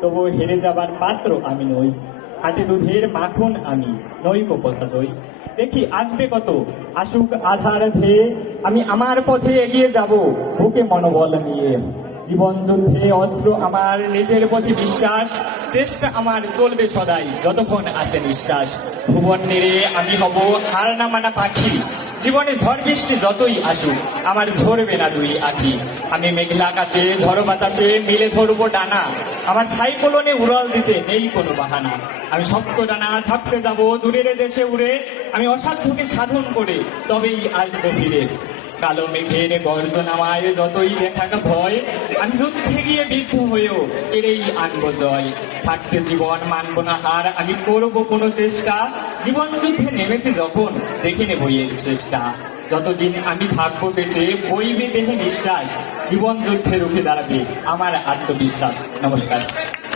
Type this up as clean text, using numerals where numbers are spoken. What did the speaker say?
তবু হেরে যাবার পাত্র আমি নই, খাঁটি দুধের মাখন আমি নই কোপসা দই। দেখি আসবে কত, আসুক আধার ধেয়ে, আমি আমার পথে এগিয়ে যাব বুকে মনোবল নিয়ে। জীবন যুদ্ধে অস্ত্র আমার, নিজের প্রতি বিশ্বাস, চেষ্টা আমার চলবে সদাই যতক্ষণ আছে নিঃশ্বাস। ভুবন নেড়ে আমি হব হার না মানা পাখি, জীবনে ঝড় বৃষ্টি যতই আসুক আমার ঝরবে না দুই আখি। আমি মেঘলা আকাশে ঝড় বাতাসে মিলে ধরবো ডানা, আমার সাইক্লোনে উড়াল দিতে নেই কোনো বাহানা। আমি শক্ত ডানা ঝাপটে যাব দূরের দেশে উড়ে, আমি অসাধ্যকে সাধন করে তবেই আসবো ফিরে। কালো মেঘের গর্জনামায় যতই দেখাক ভয়, আমি যুদ্ধে গিয়ে বিদ্ধ হয়েও এরেই আনবো জয়। থাকতে জীবন মানবো না হার, আমি করবো কোনো চেষ্টা, জীবন যুদ্ধে নেমেছে যখন দেখে নেবো এর চেষ্টা। যতদিন আমি থাকবো বেঁচে বইবে দেহে নিঃশ্বাস, জীবন যুদ্ধে রুখে দাঁড়াবে আমার আত্মবিশ্বাস। নমস্কার।